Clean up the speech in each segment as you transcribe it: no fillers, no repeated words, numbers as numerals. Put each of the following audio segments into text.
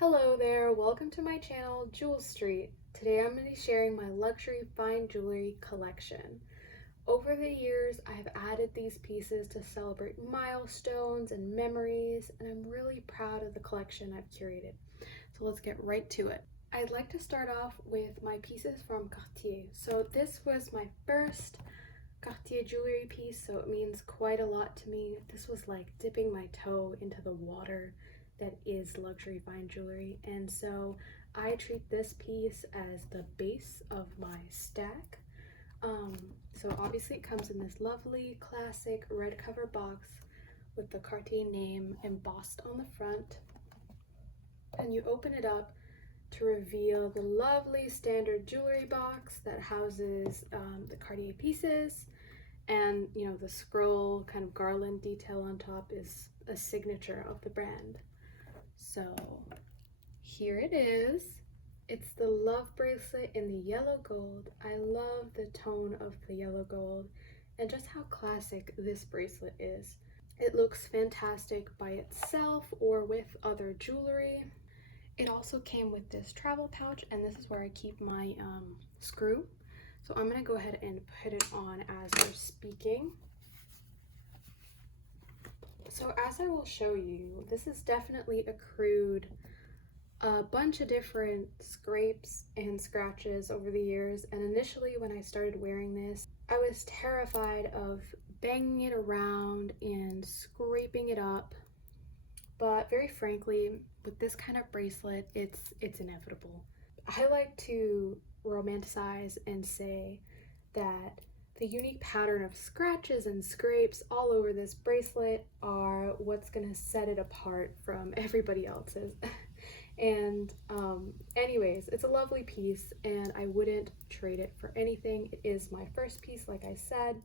Hello there, welcome to my channel, Jewel Street. Today I'm going to be sharing my luxury fine jewelry collection. Over the years, I've added these pieces to celebrate milestones and memories, and I'm really proud of the collection I've curated. So let's get right to it. I'd like to start off with my pieces from Cartier. So this was my first Cartier jewelry piece, so it means quite a lot to me. This was like dipping my toe into the water that is luxury fine jewelry, and so I treat this piece as the base of my stack. So obviously it comes in this lovely classic red cover box with the Cartier name embossed on the front, and you open it up to reveal the lovely standard jewelry box that houses the Cartier pieces, and you know, the scroll kind of garland detail on top is a signature of the brand. So here it is. It's the love bracelet in the yellow gold. I love the tone of the yellow gold and just how classic this bracelet is. It looks fantastic by itself or with other jewelry. It also came with this travel pouch, and this is where I keep my screw. So I'm gonna go ahead and put it on as we're speaking. So as I will show you, this has definitely accrued a bunch of different scrapes and scratches over the years, and initially when I started wearing this, I was terrified of banging it around and scraping it up, but very frankly, with this kind of bracelet, it's inevitable. I like to romanticize and say that the unique pattern of scratches and scrapes all over this bracelet are what's gonna set it apart from everybody else's. And anyways, it's a lovely piece and I wouldn't trade it for anything. It is my first piece, like I said,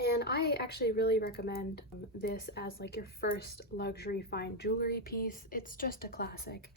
and I actually really recommend this as like your first luxury fine jewelry piece. It's just a classic,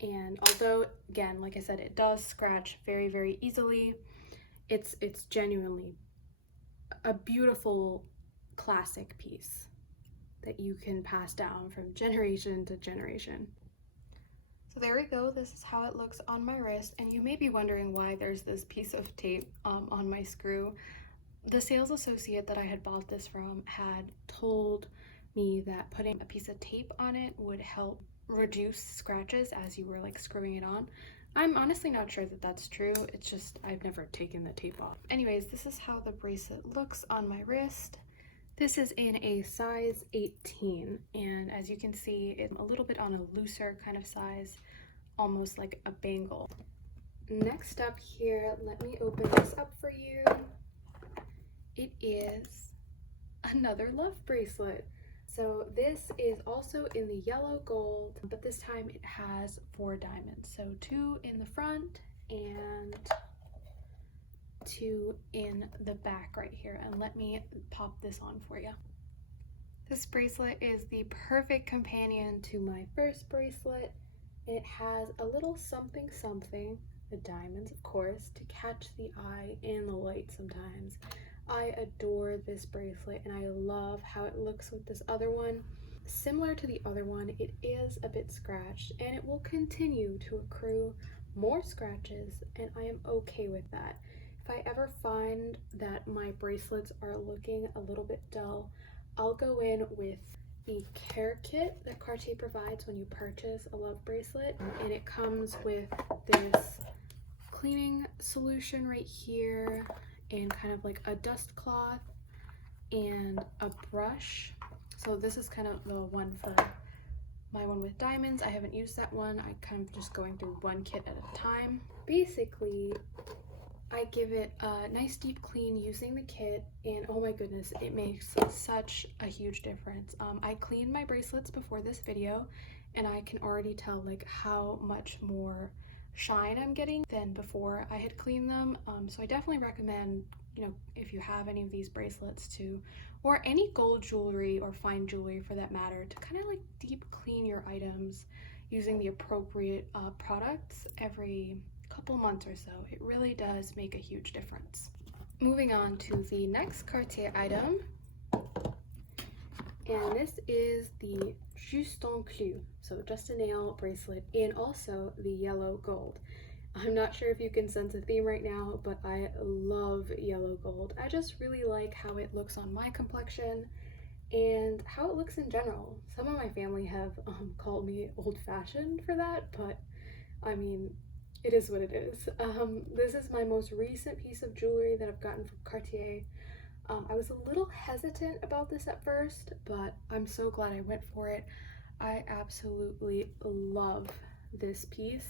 and although, again, like I said, it does scratch very, very easily, it's genuinely a beautiful classic piece that you can pass down from generation to generation. So there we go, this is how it looks on my wrist, and you may be wondering why there's this piece of tape on my screw. The sales associate that I had bought this from had told me that putting a piece of tape on it would help reduce scratches as you were like screwing it on. I'm honestly not sure that that's true. It's just I've never taken the tape off. Anyways, this is how the bracelet looks on my wrist. This is in a size 18, and as you can see, it's a little bit on a looser kind of size, almost like a bangle. Next up here, let me open this up for you. It is another love bracelet. So this is also in the yellow gold, but this time it has 4 diamonds. So 2 in the front and 2 in the back right here. And let me pop this on for you. This bracelet is the perfect companion to my first bracelet. It has a little something something, the diamonds of course, to catch the eye and the light sometimes. I adore this bracelet and I love how it looks with this other one. Similar to the other one, it is a bit scratched and it will continue to accrue more scratches, and I am okay with that. If I ever find that my bracelets are looking a little bit dull, I'll go in with the care kit that Cartier provides when you purchase a love bracelet, and it comes with this cleaning solution right here and kind of like a dust cloth and a brush. So this is kind of the one for my one with diamonds. I haven't used that one. I kind of just going through one kit at a time. Basically, I give it a nice deep clean using the kit, and oh my goodness, it makes such a huge difference. I cleaned my bracelets before this video and I can already tell like how much more shine I'm getting than before I had cleaned them. So I definitely recommend, you know, if you have any of these bracelets to, or any gold jewelry or fine jewelry for that matter, to kind of like deep clean your items using the appropriate products every couple months or so. It really does make a huge difference. Moving on to the next Cartier item, and this is the Juste Clou, so just a nail bracelet, and also the yellow gold. I'm not sure if you can sense a theme right now, but I love yellow gold. I just really like how it looks on my complexion and how it looks in general. Some of my family have called me old-fashioned for that, but I mean, it is what it is. This is my most recent piece of jewelry that I've gotten from Cartier. I was a little hesitant about this at first, but I'm so glad I went for it. I absolutely love this piece.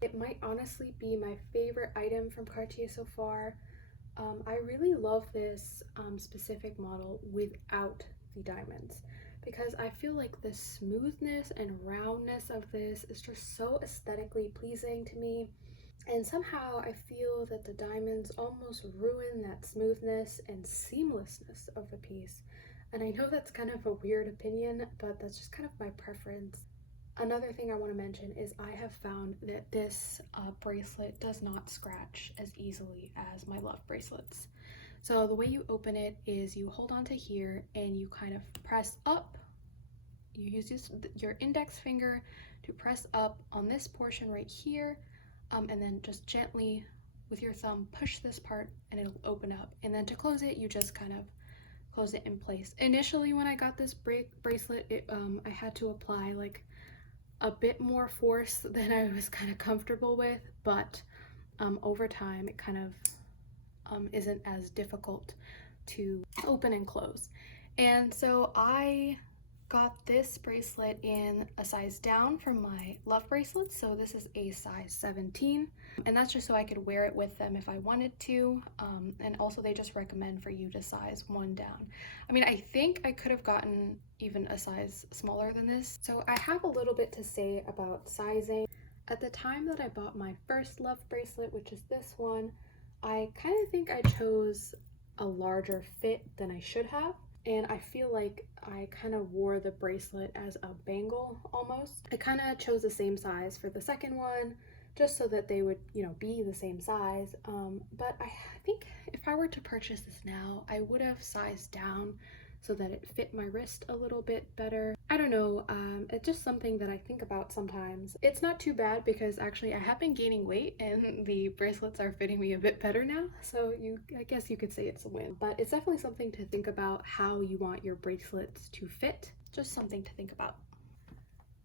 It might honestly be my favorite item from Cartier so far. I really love this specific model without the diamonds, because I feel like the smoothness and roundness of this is just so aesthetically pleasing to me. And somehow I feel that the diamonds almost ruin that smoothness and seamlessness of the piece. And I know that's kind of a weird opinion, but that's just kind of my preference. Another thing I want to mention is I have found that this bracelet does not scratch as easily as my love bracelets. So the way you open it is you hold on to here and you kind of press up. You use your index finger to press up on this portion right here, and then just gently with your thumb push this part and it'll open up. And then to close it, you just kind of close it in place. Initially when I got this bracelet, I had to apply like a bit more force than I was kind of comfortable with, but over time it kind of isn't as difficult to open and close. And so I got this bracelet in a size down from my love bracelets, so this is a size 17, and that's just so I could wear it with them if I wanted to, and also they just recommend for you to size one down. I mean, I think I could have gotten even a size smaller than this, so I have a little bit to say about sizing. At the time that I bought my first love bracelet, which is this one, I kind of think I chose a larger fit than I should have. And I feel like I kind of wore the bracelet as a bangle almost. I kind of chose the same size for the second one just so that they would, you know, be the same size. But I think if I were to purchase this now, I would have sized down so that it fit my wrist a little bit better. I don't know, it's just something that I think about sometimes. It's not too bad because actually I have been gaining weight and the bracelets are fitting me a bit better now, so I guess you could say it's a win. But it's definitely something to think about how you want your bracelets to fit. Just something to think about.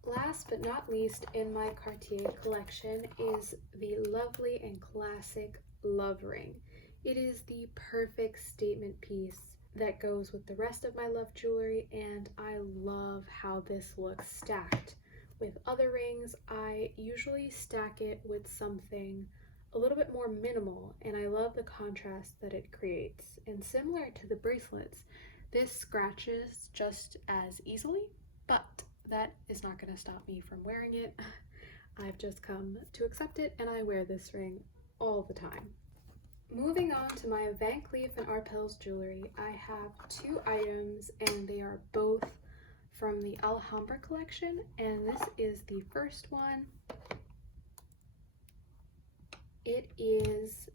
Last but not least in my Cartier collection is the lovely and classic love ring. It is the perfect statement piece that goes with the rest of my love jewelry, and I love how this looks stacked with other rings. I usually stack it with something a little bit more minimal, and I love the contrast that it creates. And similar to the bracelets, this scratches just as easily, but that is not going to stop me from wearing it. I've just come to accept it, and I wear this ring all the time. Moving on to my Van Cleef and Arpels jewelry, I have two items and they are both from the Alhambra collection, and this is the first one. It is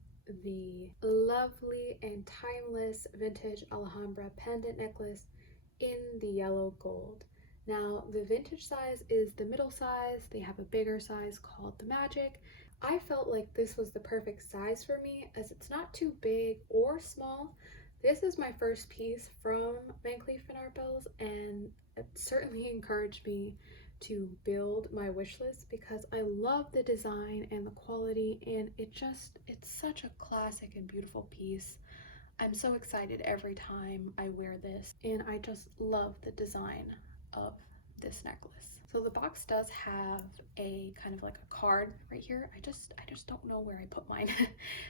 the lovely and timeless vintage Alhambra pendant necklace in the yellow gold. Now the vintage size is the middle size. They have a bigger size called the Magic. I felt like this was the perfect size for me as it's not too big or small. This is my first piece from Van Cleef & Arpels, and it certainly encouraged me to build my wish list because I love the design and the quality, and it's such a classic and beautiful piece. I'm so excited every time I wear this, and I just love the design of this necklace. So the box does have a kind of like a card right here. I just don't know where I put mine.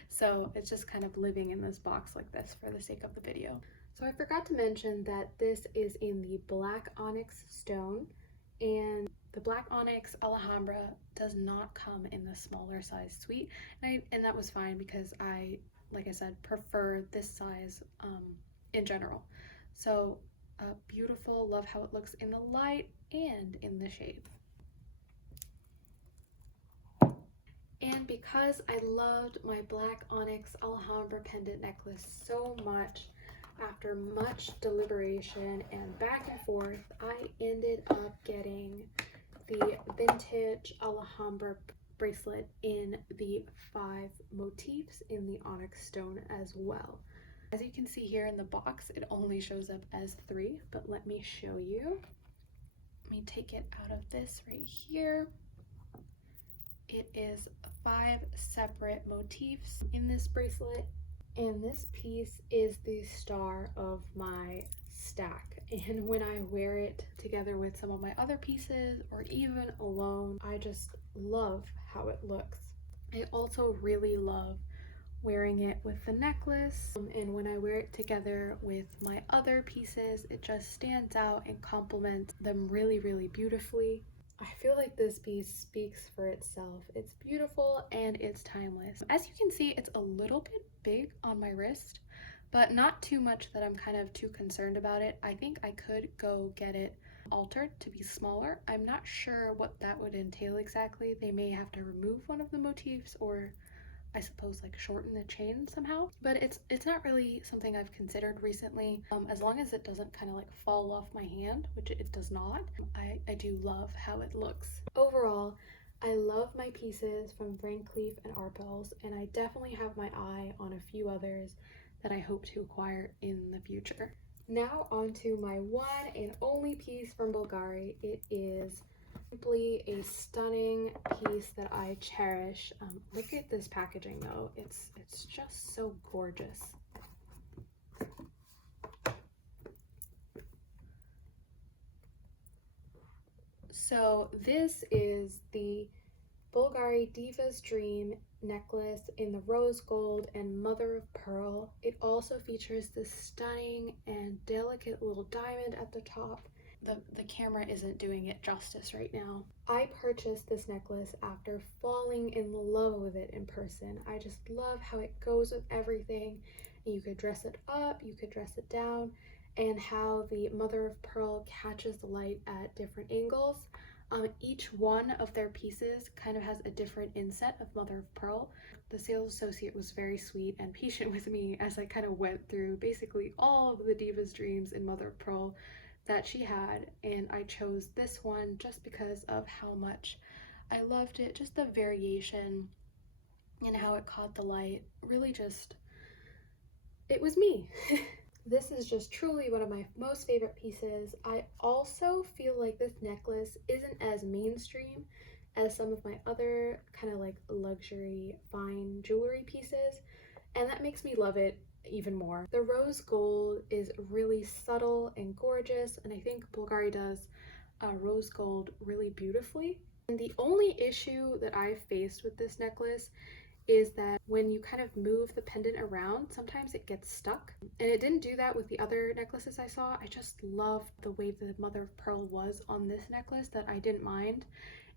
So it's just kind of living in this box like this for the sake of the video. So I forgot to mention that this is in the black onyx stone, and the black onyx Alhambra does not come in the smaller size suite, and that was fine because I, like I said, prefer this size in general. So beautiful, love how it looks in the light and in the shade. And because I loved my black onyx Alhambra pendant necklace so much, after much deliberation and back and forth, I ended up getting the vintage Alhambra bracelet in the 5 motifs in the onyx stone as well. As you can see here in the box, it only shows up as 3, but let me show you. Let me take it out of this right here. It is 5 separate motifs in this bracelet, and this piece is the star of my stack. And when I wear it together with some of my other pieces or even alone, I just love how it looks. I also really love wearing it with the necklace, and when I wear it together with my other pieces, it just stands out and complements them really, really beautifully. I feel like this piece speaks for itself. It's beautiful and it's timeless. As you can see, it's a little bit big on my wrist, but not too much that I'm kind of too concerned about it. I think I could go get it altered to be smaller. I'm not sure what that would entail exactly. They may have to remove one of the motifs, or I suppose like shorten the chain somehow, but it's not really something I've considered recently. As long as it doesn't kind of like fall off my hand, which it does not, I do love how it looks. Overall, I love my pieces from Cleef and Arpels, and I definitely have my eye on a few others that I hope to acquire in the future. Now on to my one and only piece from Bvlgari. It is simply a stunning piece that I cherish. Look at this packaging though. It's just so gorgeous. So this is the Bvlgari Divas Dream necklace in the rose gold and mother of pearl. It also features this stunning and delicate little diamond at the top. The camera isn't doing it justice right now. I purchased this necklace after falling in love with it in person. I just love how it goes with everything. You could dress it up, you could dress it down, and how the mother of pearl catches the light at different angles. Each one of their pieces kind of has a different inset of mother of pearl. The sales associate was very sweet and patient with me as I kind of went through basically all of the Divas Dreams in mother of pearl that she had, and I chose this one just because of how much I loved it. Just the variation and how it caught the light, really just, it was me. This is just truly one of my most favorite pieces. I also feel like this necklace isn't as mainstream as some of my other kind of like luxury fine jewelry pieces, and that makes me love it even more. The rose gold is really subtle and gorgeous, and I think Bvlgari does rose gold really beautifully. And the only issue that I've faced with this necklace is that when you kind of move the pendant around, sometimes it gets stuck. And it didn't do that with the other necklaces I saw. I just loved the way the mother of pearl was on this necklace that I didn't mind.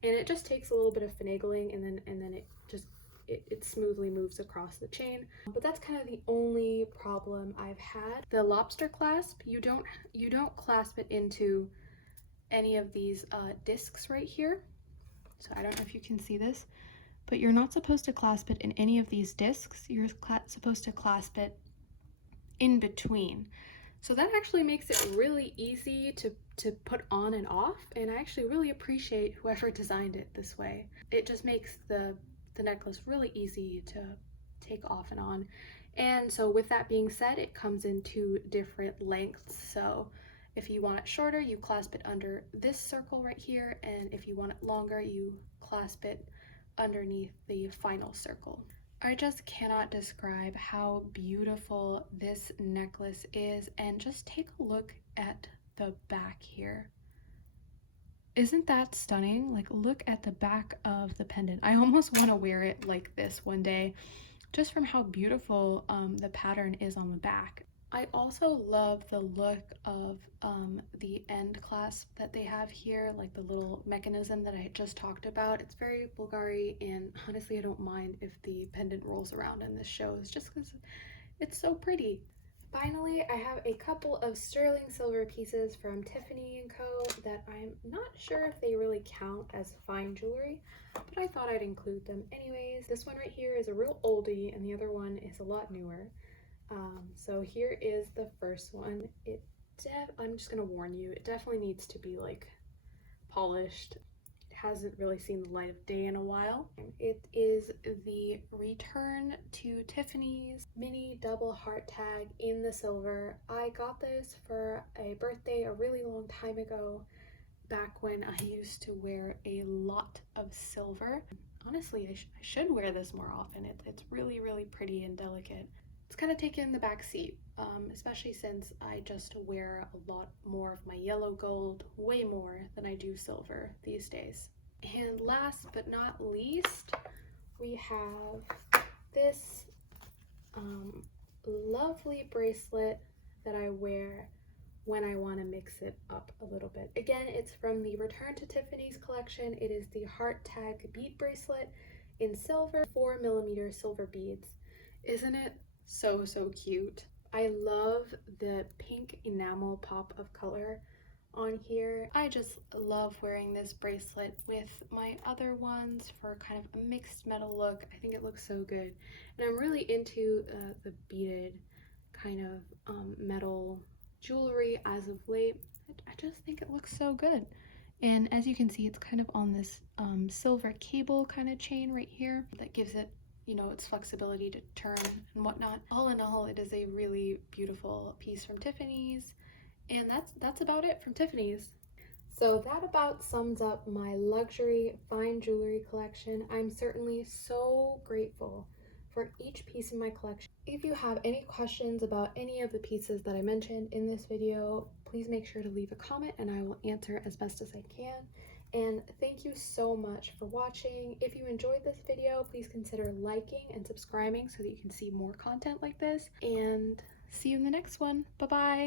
And it just takes a little bit of finagling, and then it just it smoothly moves across the chain. But that's kind of the only problem I've had. The lobster clasp, you don't clasp it into any of these discs right here. So I don't know if you can see this, but you're not supposed to clasp it in any of these discs. You're supposed to clasp it in between. So that actually makes it really easy to put on and off, and I actually really appreciate whoever designed it this way. It just makes the necklace really easy to take off and on. And so with that being said, it comes in 2 different lengths. So if you want it shorter, you clasp it under this circle right here, and if you want it longer, you clasp it underneath the final circle. I just cannot describe how beautiful this necklace is, and just take a look at the back here. Isn't that stunning? Like, look at the back of the pendant. I almost want to wear it like this one day, just from how beautiful the pattern is on the back. I also love the look of the end clasp that they have here, like the little mechanism that I just talked about. It's very Bvlgari, and honestly I don't mind if the pendant rolls around in this shows, just because it's so pretty. Finally, I have a couple of sterling silver pieces from Tiffany & Co. that I'm not sure if they really count as fine jewelry, but I thought I'd include them anyways. This one right here is a real oldie and the other one is a lot newer. So here is the first one. I'm just gonna warn you, it definitely needs to be like polished. It hasn't really seen the light of day in a while. It is the Return to Tiffany's mini double heart tag in the silver. I got this for a birthday a really long time ago, back when I used to wear a lot of silver. Honestly, I should wear this more often. It's really, really pretty and delicate. It's kind of taken the back seat, especially since I just wear a lot more of my yellow gold, way more than I do silver these days. And last but not least, we have this lovely bracelet that I wear when I want to mix it up a little bit. Again, it's from the Return to Tiffany's collection. It is the heart tag bead bracelet in silver, 4mm silver beads. Isn't it so cute? I love the pink enamel pop of color on here. I just love wearing this bracelet with my other ones for kind of a mixed metal look. I think it looks so good, and I'm really into the beaded kind of metal jewelry as of late. I just think it looks so good. And as you can see, it's kind of on this silver cable kind of chain right here that gives it, you know, its flexibility to turn and whatnot. All in all, it is a really beautiful piece from Tiffany's, and that's about it from Tiffany's. So that about sums up my luxury fine jewelry collection. I'm certainly so grateful for each piece in my collection. If you have any questions about any of the pieces that I mentioned in this video, please make sure to leave a comment and I will answer as best as I can. And thank you so much for watching. If you enjoyed this video, please consider liking and subscribing so that you can see more content like this. And see you in the next one. Bye-bye.